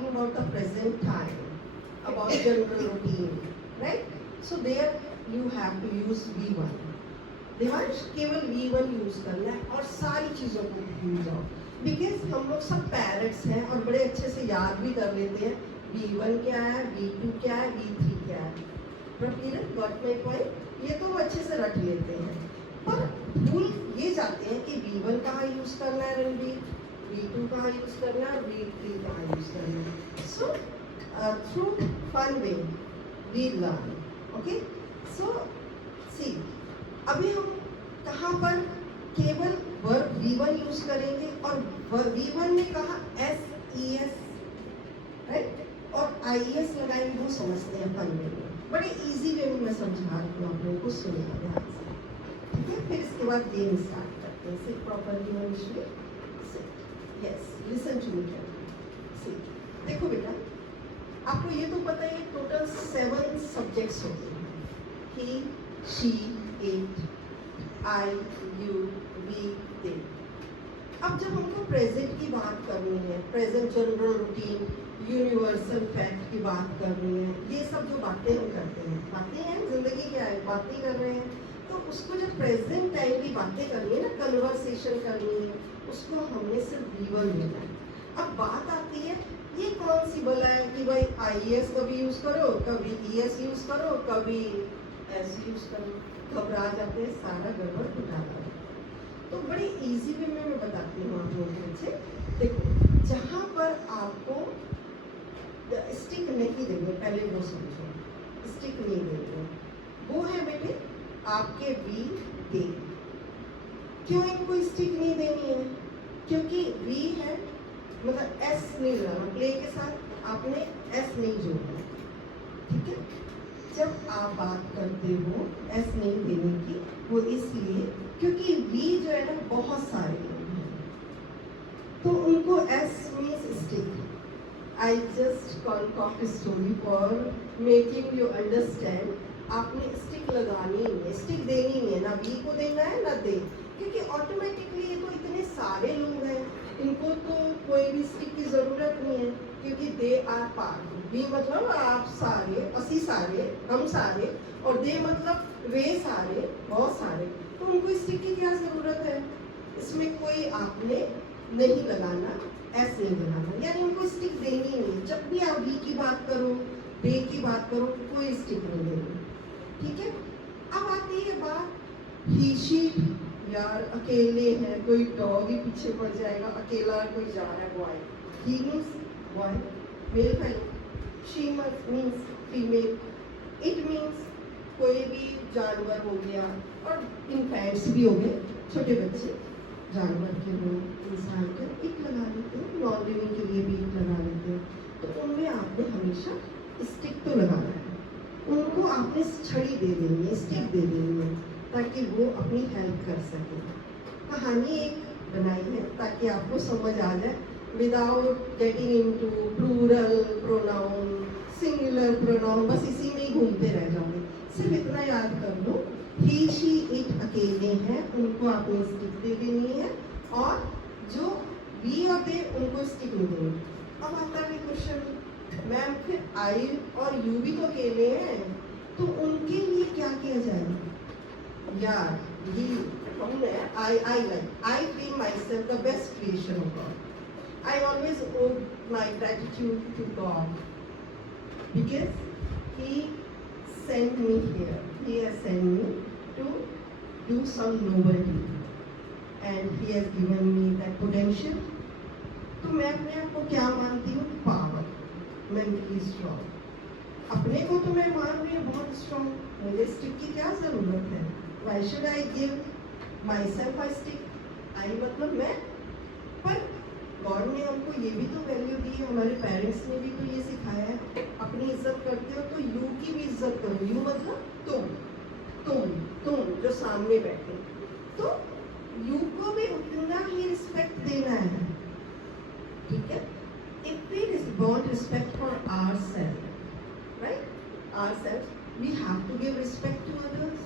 talking about the present time, about general routine, right? So there you have to use V1. Devansh केवल V1 use करना है और सारी चीजों को भूल जाओ, बिकॉज हम लोग सब पैरेट्स हैं और बड़े अच्छे से याद भी कर लेते हैं V1 क्या है, V2 क्या है, V3 क्या है। Got my point? ये तो अच्छे से रट लेते हैं, पर भूल ये जाते हैं कि V1 कहाँ यूज करना है रणबीर, V2 कहाँ यूज करना है, V3 कहाँ यूज करना है। So through fun way we learn. Okay, so see अभी हम कहाँ पर केवल वर्ब V1 यूज करेंगे और V1 ने कहा SES, राइट, और IES लगाएंगे, वो समझते हैं फन वे में। बड़े इजी वे में मैं समझा रही हूँ आप लोगों को, सुनेगा ध्यान से, ठीक है। फिर इसके बाद गेम स्टार्ट करते हैं। सिट प्रॉपर्ली मनीष में, sit, yes, listen to me carefully. देखो बेटा, आपको ये तो पता है टोटल 7 सब्जेक्ट्स होते हैं, he, she, it, I, you, we, they. अब जब हमको प्रेजेंट की बात करनी है, present general routine, universal fact की बात करनी है, ये सब जो बातें हम करते हैं, बातें हैं, जिंदगी क्या है, बातें कर रहे हैं, तो उसको जब प्रेजेंट टाइम की बातें करनी है ना, कन्वर्सेशन करनी है, उसको हमने सिर्फ V1 लेना है। अब बात आती है ये कौन सी बला है कि भाई IES कभी यूज करो, कभी ES यूज करो, कभी S यूज करो, घबरा जाते हैं, सारा गड़बड़ हो जाता है। तो बड़ी इजी वे में मैं बताती हूँ आप लोगों को। अच्छे देखो, जहाँ पर आपको स्टिक नहीं देंगे, पहले वो समझो, स्टिक नहीं देंगे, वो है बेटे आपके V दे। क्यों इनको स्टिक नहीं देनी है? क्योंकि V है, मतलब S नहीं लगाना, प्ले के साथ आपने S नहीं जोड़ना, ठीक है। जब आप बात करते हो S नहीं देने की, वो इसलिए क्योंकि V जो है ना बहुत सारे लोग हैं, तो उनको S means stick. I just concoct story for making you understand। आपने स्टिक लगानी है, स्टिक देनी नहीं है, ना V को देना है ना दे, क्योंकि ऑटोमेटिकली ये तो इतने सारे लोग हैं, इनको तो कोई भी स्टिक की जरूरत नहीं है, क्योंकि दे आर पार्ट। वी मतलब आप सारे, असी सारे, हम सारे, और दे मतलब वे सारे, बहुत सारे, तो उनको स्टिक की क्या जरूरत है? इसमें कोई आपने नहीं लगाना, ऐसे नहीं लगाना, यानी उनको स्टिक देनी नहीं। जब भी आप वी की बात करो, दे की बात करो, कोई स्टिक नहीं देनी, ठीक है। अब आती है बात ही, शी, यार अकेले हैं, कोई डॉग ही पीछे पड़ जाएगा, अकेला कोई जा रहा है, boy. He means boy, male fellow, she means female, it means कोई भी जानवर हो गया, और इनफैंट्स भी हो गए, छोटे बच्चे, जानवर के हो, इंसान के, इट लगा लेते हैं, नॉन लिविंग के लिए भी इट लगा लेते हैं। तो उनमें आपने हमेशा स्टिक तो लगाना है, उनको आपने छड़ी दे देनी है, स्टिक दे देनी है, ताकि वो अपनी हेल्प कर सके। कहानी एक बनाई है ताकि आपको समझ आ जाए, without getting into plural pronoun, singular pronoun, बस इसी में ही घूमते रह जाओगे। सिर्फ इतना याद कर लो, ही, शी, इट अकेले हैं, उनको आपने स्टिक दे देनी है, और जो वी और दे, उनको स्टिक नहीं देनी। अब आता है क्वेश्चन, मैम फिर आई और यू भी तो अकेले हैं, तो उनके लिए क्या किया जाए? यार ही हमने I feel myself the best creation of God. I always owe my gratitude to God because He sent me here. He has sent me to do some noble deed, and He has given me that potential. तो मैं अपने आप को क्या मानती हूँ? Power, mentally strong. अपने को तो मैं मान रही हूँ बहुत स्ट्रॉन्ग, मुझे स्टिक की क्या जरूरत है? Why should I give myself a stick? I मतलब मैं, पर गॉड ने हमको ये भी तो वैल्यू दी है, हमारे पेरेंट्स ने भी तो ये सिखाया है, अपनी इज्जत करते हो तो यू की भी इज्जत करो। यू मतलब तुम जो सामने बैठे, तो यू को भी उतना ही रिस्पेक्ट देना है, ठीक है। If we want respect for ourselves, right? Ourselves, we have to give respect to others,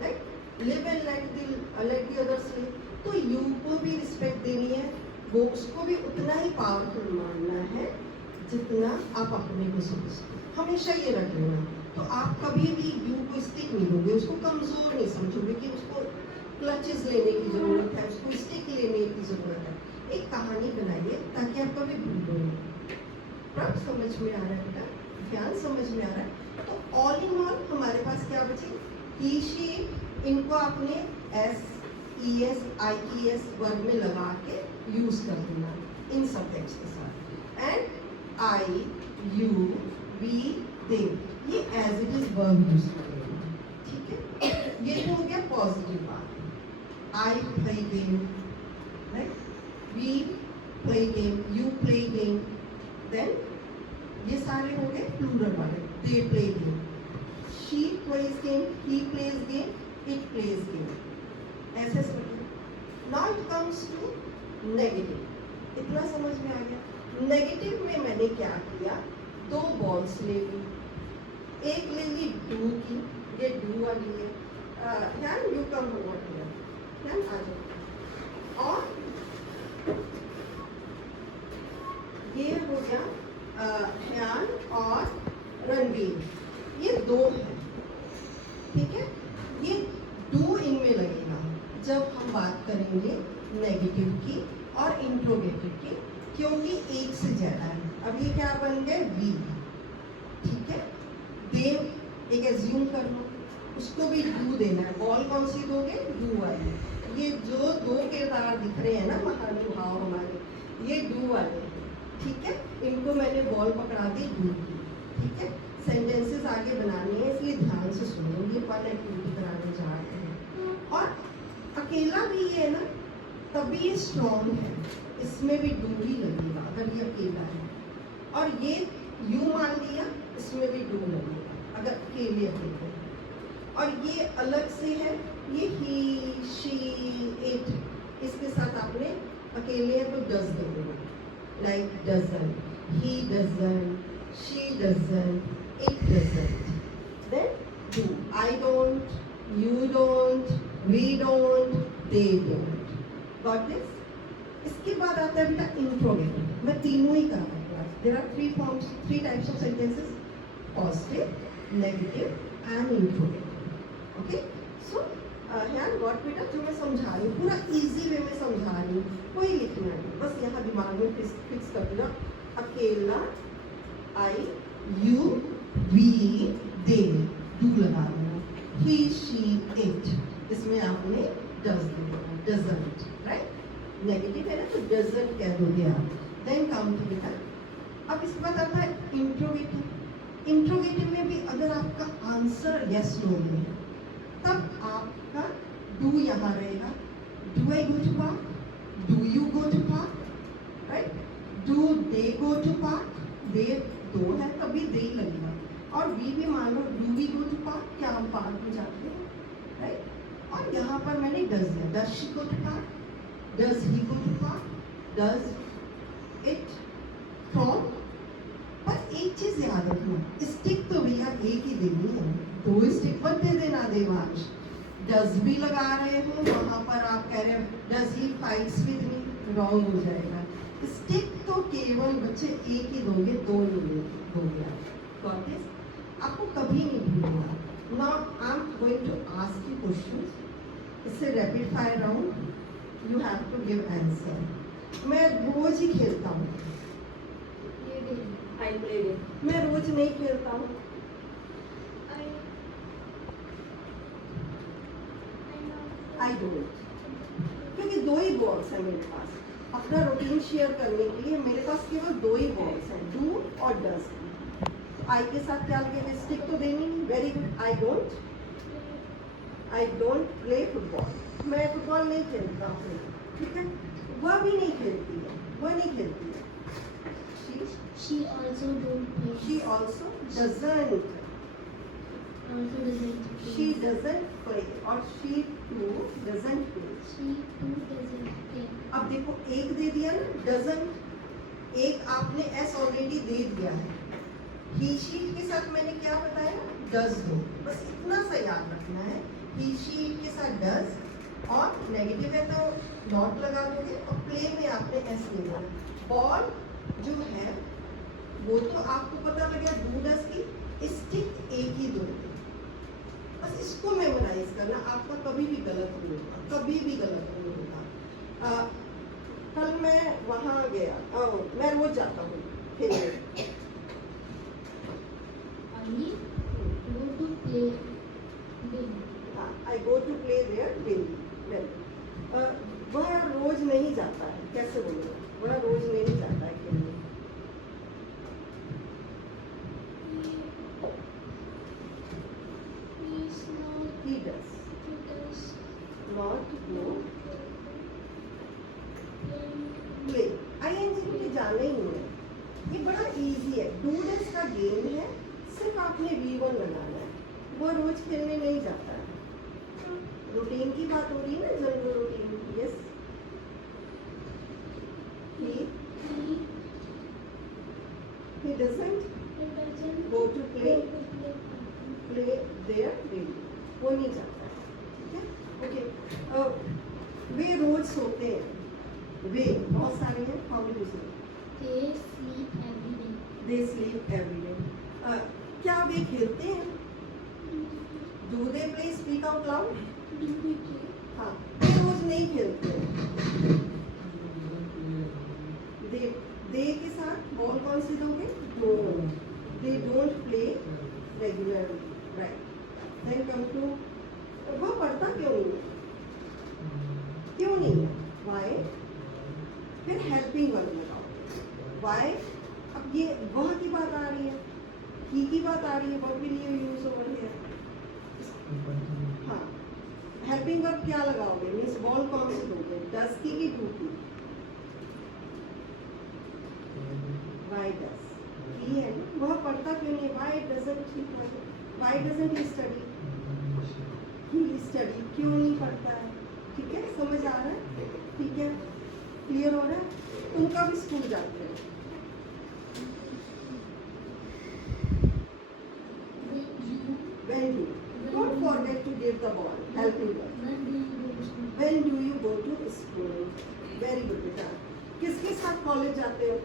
right? Live and let the others live. तो यू को भी रिस्पेक्ट देनी है, वो उसको भी उतना ही पावरफुल मानना है जितना ना आप अपने को समझते, हमेशा ये रख लेना। तो आप कभी भी यू को स्टिक नहीं दोगे, उसको कमजोर नहीं समझोगे कि उसको क्लचेस लेने की जरूरत है, उसको स्टिक लेने की जरूरत है। एक कहानी बनाइए ताकि आप कभी भूलो नहीं। प्रॉप समझ में आ रहा है बेटा, ध्यान समझ में आ रहा है। तो ऑल इन ऑल हमारे पास क्या बचे, ही शी, इनको आपने S E S I E S verb में लगा के यूज कर देना इन सब्जेक्ट्स के साथ। And I you we they, ये as it is verb use करेंगे, ठीक है। ये तो हो गया पॉजिटिव बात। I play game, right, we play game, you play game, then ये सारे हो गए प्लूरल वाले, they play game, she plays game, he plays game, it plays game, ऐसे समझिए। Now it comes to negative, इतना समझ में आ गया। नेगेटिव में मैंने क्या किया, दो बॉल्स ले ली, एक ले ली डू की, ये डू वाली है, ध्यान यू कम ओवर हियर, ध्यान आ जाओ, और ये हो गया ध्यान और रणवीर, ये दो है, ठीक है। ये डू इनमें लगेगा जब हम बात करेंगे नेगेटिव की और इंट्रोगेटिव की, क्योंकि एक से ज्यादा है। अब ये क्या बन गए, वी, ठीक है। देव एक एज्यूम कर लो, उसको भी डू देना है, बॉल कौन सी दोगे, डू वाली। ये जो दो किरदार दिख रहे हैं ना महानुभाव हमारे, ये डू वाले, ठीक है। इनको मैंने बॉल पकड़ा दी डू की, ठीक है। सेंटेंसेस आगे बनाने हैं, इसलिए ध्यान से सुनो, ये वन एक्टिविटी कराने जा रहे हैं। और अकेला भी ये है ना, तभी ये स्ट्रॉन्ग है, इसमें भी डू ही लगेगा अगर ये अकेला है। और ये यू मान लिया, इसमें भी डू लगेगा अगर अकेले अकेले। और ये अलग से है, ये ही शी इट, इसके साथ आपने अकेले है तो डज देंगे, like doesn't, he doesn't, she doesn't, it doesn't, then do, I don't, you don't, we don't, they don't. Got this? इसके बाद आता है बेटा इंट्रोगेटिव, मैं तीनों ही कर रहा हूँ। There are three forms, three types of sentences: positive, negative, and interrogative. Okay? So, यहाँ got बेटा, जो मैं समझा रही हूँ पूरा इजी वे में समझा रही हूँ, कोई लिखना नहीं, बस यहाँ दिमाग में फिक्स कर दिया। अकेला, I, you, we, they, do लगा देना। He, she, it, इसमें आपने does देना, doesn't, right? नेगेटिव है ना तो doesn't कह दोगे आप। Then come to बेटा, अब इसके बाद आता है इंट्रोगेटिव। इंट्रोगेटिव में भी अगर आपका आंसर yes no में, तब आपका do यहाँ रहेगा। Do I go to park? Do you go to park? Right? Do they go to park? They दो है तभी they लगेगा। और वी भी मान लो, do we go to park, क्या हम पार्क में जाते हैं, राइट। और यहाँ पर मैंने डज दिया, does she go to park, does he go to park, does it from. पर एक चीज याद रखना, स्टिक तो भैया एक ही देनी है, दो स्टिक मत दे देना देवांश। डज भी लगा रहे हो वहां पर, आप कह रहे हो does he fights with me, wrong हो जाएगा। स्टिक तो केवल बच्चे एक ही दोगे, दो नहीं दोगे आप। Got this? आपको कभी नहीं भूलना। Now I'm going to ask you questions. इससे rapid fire round, you have to give answer. मैं रोज ही खेलता हूँ, मैं रोज नहीं खेलता हूँ, I don't, क्योंकि दो ही बॉल्स हैं मेरे पास। अपना रूटीन शेयर करने के लिए मेरे पास केवल दो ही बॉल्स हैं, डू और डज। आई के साथ क्या लगेगा, स्टिक तो देनी नहीं। Very good. I don't play football, मैं फुटबॉल नहीं खेलता हूँ, ठीक है। वह भी नहीं खेलती है, वह नहीं खेलती है। She also don't play. She also doesn't. Also doesn't play. She doesn't play और she too doesn't play. She too doesn't play. अब देखो एक दे दिया ना, doesn't, एक आपने s ऑलरेडी दे दिया है। ही शी के साथ मैंने क्या बताया, डज दो, बस इतना सा याद रखना है। ही शी के साथ डज, और नेगेटिव है तो नॉट लगा दोगे, और प्ले में आपने एस लेना। बॉल जो है वो तो आपको पता लगे डू डस की स्टिक एक ही दो, बस इसको मेमोराइज करना, आपका कभी भी गलत नहीं होगा, कभी भी गलत नहीं होगा। कल मैं वहाँ गया, मैं रोज जाता हूँ खेलने। I go to play there daily. वह रोज नहीं जाता है, कैसे बोलूँ, वह रोज नहीं जाता है खेलने। He does not go play। ING के जाना ही नहीं है, ये बड़ा इजी है। डू डस का गेम है, सिर्फ आपने V1 बनाना है, वो रोज खेलने नहीं जाता है। रूटीन की बात हो रही है ना, general routine. Yes, he doesn't go to play there daily, वो नहीं जाता है। ठीक है, ओके। वे रोज सोते हैं, वे बहुत सारे हैं। हाउ डू यू से? They sleep every day. क्या वे खेलते हैं? Do they play? Speak out loud. हाँ, वे रोज नहीं खेलते हैं। दे के साथ बॉल कौन सी दोगे? They don't play regularly, right. Then come to, वह पढ़ता क्यों नहीं है? क्यों नहीं है? वाई? फिर हेल्पिंग वर्ब लगाओ। वाई? अब ये वह की बात आ रही है, ही की बात आ रही है, वर्ब के लिए यूज ओवर हियर। हाँ, हेल्पिंग वर्ब क्या लगाओगे? मीन्स बॉल कौन सी दोगे? डस की डू की? वाई डस, ही है। वह पढ़ता क्यों नहीं है? Why doesn't he study? He study, क्यों नहीं पढ़ता है? ठीक है, समझ आ रहा है? ठीक है, क्लियर हो रहा है? उनका भी स्कूल जाते हैं। When do? Don't forget to give the ball. Helping work. When do you go to school? Very good बेटा। किसके साथ कॉलेज जाते हो?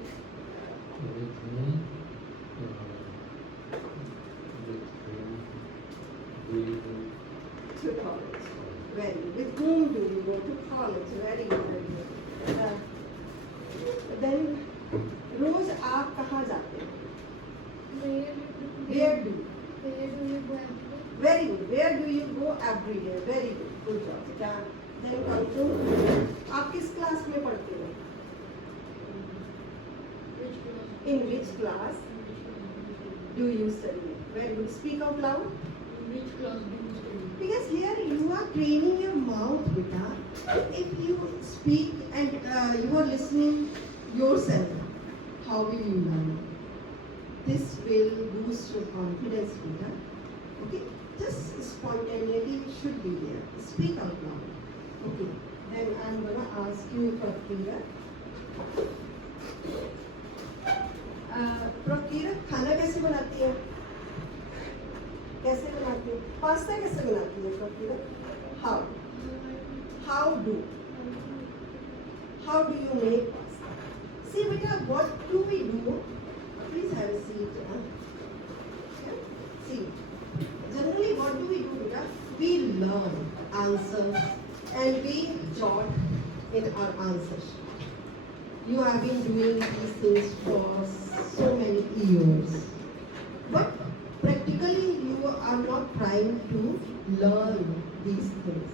To college. Very good. With whom do you go to college? Very good, very good. Then रोज आप कहाँ जाते हो? Where do? Very good. Where do you go every day? Very good. Good job बेटा। Then come to, आप किस class में पढ़ते हो? In which class do you study? Very good. Speak out loud. Because here you are training your mouth, beta. If you speak and you are listening yourself, how will you learn? This will boost your confidence, beta. Okay? Just spontaneity should be there. Speak out loud. Okay. Then I'm gonna ask you, Prakira. Prakira, खाना कैसे बनाती है? कैसे बनाती है? Pasta कैसे बनाती है Prakira? How? How do you make pasta? See beta, what do we do? Please have a seat. Yeah? See, generally what do we do beta? We learn answers and we jot in our answers. You have been doing these things for so many years, but practically you are not trying to learn these things.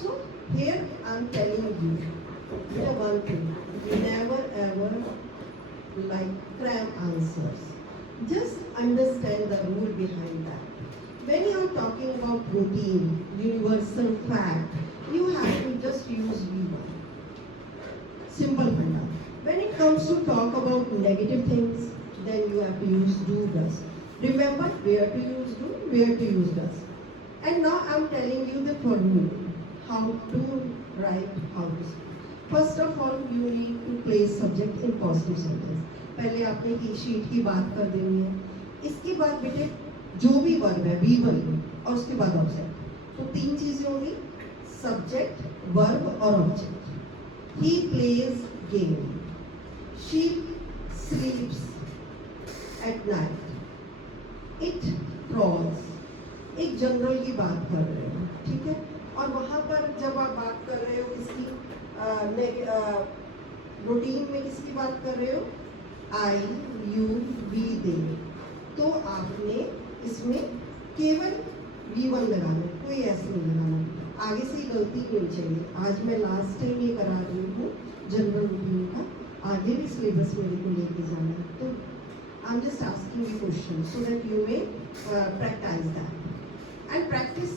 So here I am telling you one thing: never ever like cram answers. Just understand the rule behind that. When you are talking about routine, universal fact, you have to just use V1. Simple funda. When it comes to talk about negative things, then you have to use do does. Remember where to use do, where to use does. And now I am telling you the formula, how to write, how to speak. First of all, you need to place subject in positive sentence. पहले आपने की sheet की बात कर देनी है। इसके बाद बेटे जो भी वर्ब है V1 और उसके बाद ऑब्जेक्ट, तो तीन चीजें होंगी: सब्जेक्ट, वर्ब और object. He plays game. She sleeps. at night. It crawls. एक जनरल की बात कर रहे हो, ठीक है? और वहाँ पर जब आप बात कर रहे हो किसकी रूटीन में किसकी बात कर रहे हो? आई, यू, वी, दे. तो आपने इसमें केवल V1 लगाना है, कोई ऐसे नहीं लगाना. आगे से ही गलती नहीं चाहिए. आज मैं लास्ट टाइम ये करा रही हूँ जनरल रूटीन का, आगे भी सिलेबस मेरे को लेके जाना है. तो I am just asking you question so that you may practice that. And practice,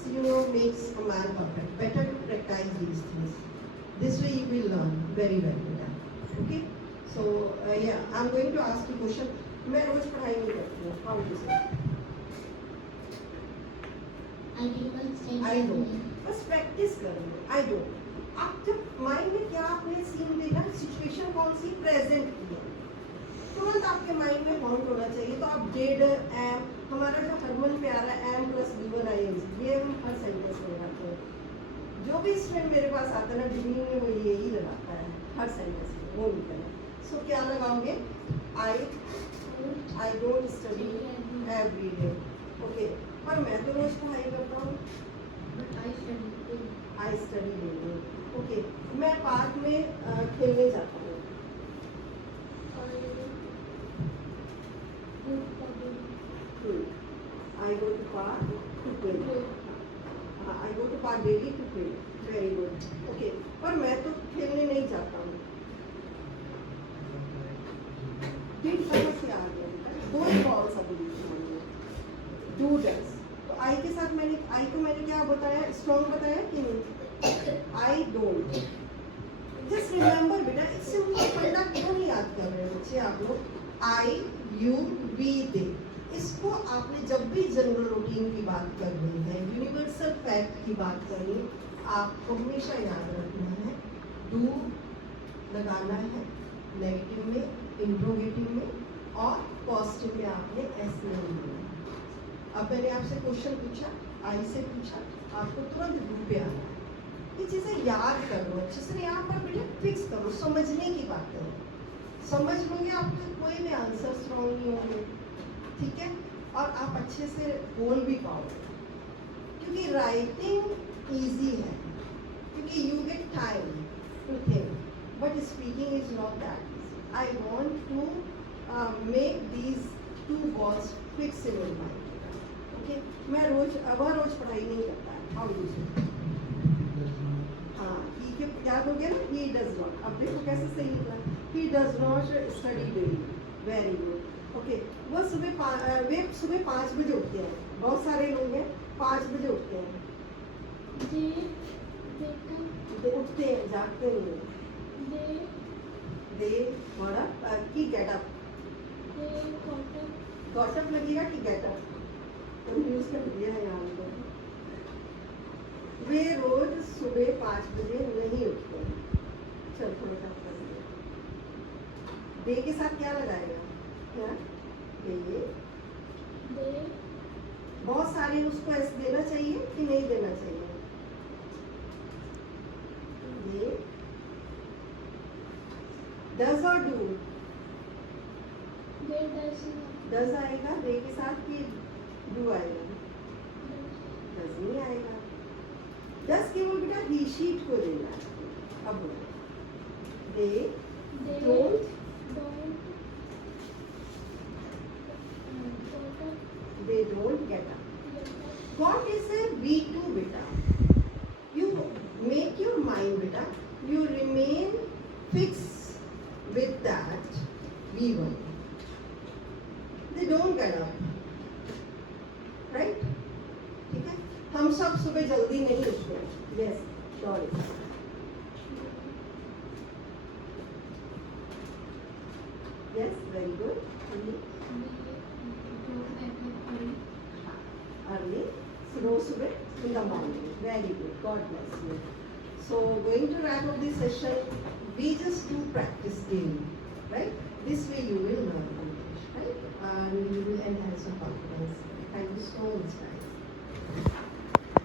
makes a man perfect. Better to practice these things. This way you will learn very well with that. Okay? So, yeah, I'm going to ask you a question. मैं रोज पढ़ाई नहीं करती हूँ. How do you say? I did not say I don't. बस practice करो. I don't. आप जब mind में क्या आपने सीन देखा, सिचुएशन कौन सी प्रेजेंट की है, तुरंत आपके माइंड में हॉन्ट होना चाहिए. तो आप डिड, एम, हमारा जो हरमन प्यारा एम प्लस V1 ING, ये हम हर सेंटेंस में लगाते हैं. जो भी स्टूडेंट मेरे पास आता है ना बिगनिंग में, वो यही लगाता है हर सेंटेंस में, वो नहीं करना. सो क्या लगाओगे? I don't study every day. Okay, पर मैं तो रोज पढ़ाई करता हूँ. but I studied. I study daily. Okay, मैं पार्क में खेलने जाता हूँ. I go to park to play. I go to park daily to play. Very good. Okay. पर मैं तो खेलने नहीं जाता हूँ. Did कहाँ से आ गया बेटा? दो ही balls अभी दिखाएंगे. Do does. तो I के साथ मैंने क्या बताया? Strong बताया कि नहीं? I don't. Just remember बेटा, एक सिंपल फंडा क्यों नहीं याद कर रहे बच्चे आप लोग? I, you, we, they. इसको आपने जब भी जनरल रूटीन की बात करनी है, यूनिवर्सल फैक्ट की बात करनी, आपको हमेशा याद रखना है. डू लगाना है नेगेटिव में, इंट्रोगेटिव में, और पॉजिटिव में आपने एस नहीं लिया. अब मैंने आपसे क्वेश्चन पूछा, आई से पूछा, आपको तुरंत डू पे आना है. ये चीज़ें याद करो अच्छे से. यहाँ पर बेटा फिक्स करो, समझने की बात करो. समझ लोगे आपके कोई भी आंसर रॉन्ग नहीं होंगे, ठीक है? और आप अच्छे से बोल भी पाओगे, क्योंकि राइटिंग इजी है, क्योंकि you get time to think, but speaking is not that. I want to make these two words fix in your mind. Okay, मैं वह रोज पढ़ाई नहीं करता है. हाउ डू से? हाँ, ही के याद हो गया ना. He does not. अब देखो कैसे सही निकला. He does not study daily. Very good. Okay, वो सुबह 5 बजे उठते हैं. बहुत सारे लोग हैं 5 बजे उठते हैं. उठते हैं, जागते नहीं. दे बड़ा की गेटअप. गॉटअप लगेगा कि गेटअप? कंफ्यूज कर दिया है यहाँ पर. वे रोज सुबह 5 बजे नहीं उठते. चल थोड़ा सा कर दिया. डे के साथ क्या लगाएगा? क्या? डे. बहुत सारे उसको ऐसे देना चाहिए कि नहीं देना चाहिए? डे. डज और डू? डज आएगा डे के साथ कि डू आएगा? डज नहीं आएगा. डज केवल बेटा ही शीट को देना है. अब they don't. They don't get up. What is a V2 beta? You make your mind beta. You remain fixed with that V1. They don't get up. Right? ठीक है? हम सब सुबह जल्दी नहीं उठते. Yes, sorry. Yes, very good. Early, slow subah in the morning. Very good. God bless you. So, going to wrap up this session, we just do practice daily, right? This way you will learn English, right? And you will enhance your confidence. Thank you so much, guys.